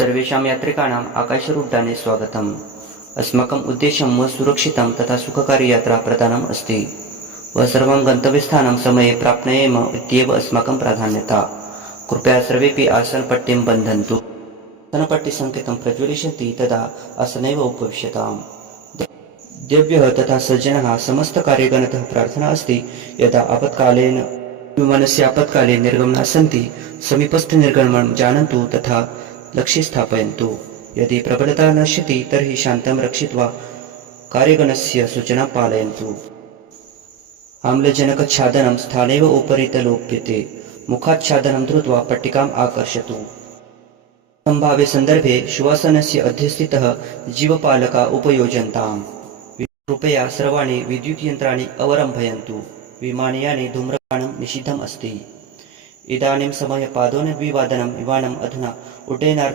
सर्वेषां यात्रिकाणाम् आकाशरूड्डाने स्वागतम्। अस्माकम् उद्देश्यं सुरक्षितं तथा सुखकारी यात्रा प्रदानम् अस्ति। सर्वं गन्तव्यस्थानं समये प्राप्नुयेम इत्येव अस्माकं प्राधान्यता। कृपया सर्वेपि आसनपट्टिं बन्धन्तु। आसनपट्टिसङ्केतं प्रज्वलिष्यति तदा आसनैव उपविश्यताम्। देव्यः तथा सज्जनः समस्तकार्यगणतः प्रार्थना अस्ति यदा आपत्कालेन विमानस्य आपत्काले निर्गमनाः सन्ति समीपस्थनिर्गमनं जानन्तु तथा लक्ष्ये स्थापयन्तु। यदि प्रबलता नश्यति तर्हि शान्तं रक्षित्वा कार्यगणस्य सूचनां पालयन्तु। आम्लजनकच्छादनं स्थानेव उपरितलोप्यते। मुखाच्छादनं कृत्वा पट्टिकाम् आकर्षतु। सम्भाव्य सन्दर्भे श्वासनस्य अध्यस्थितः जीवपालका उपयोजन्ताम्। कृपया सर्वाणि विद्युतयन्त्राणि अवलम्बयन्तु। विमानयाने धूम्रपानं निषिद्धम् अस्ति। इदानीं समयः 2:02 विमानम् अधुना उड्डयनार्थं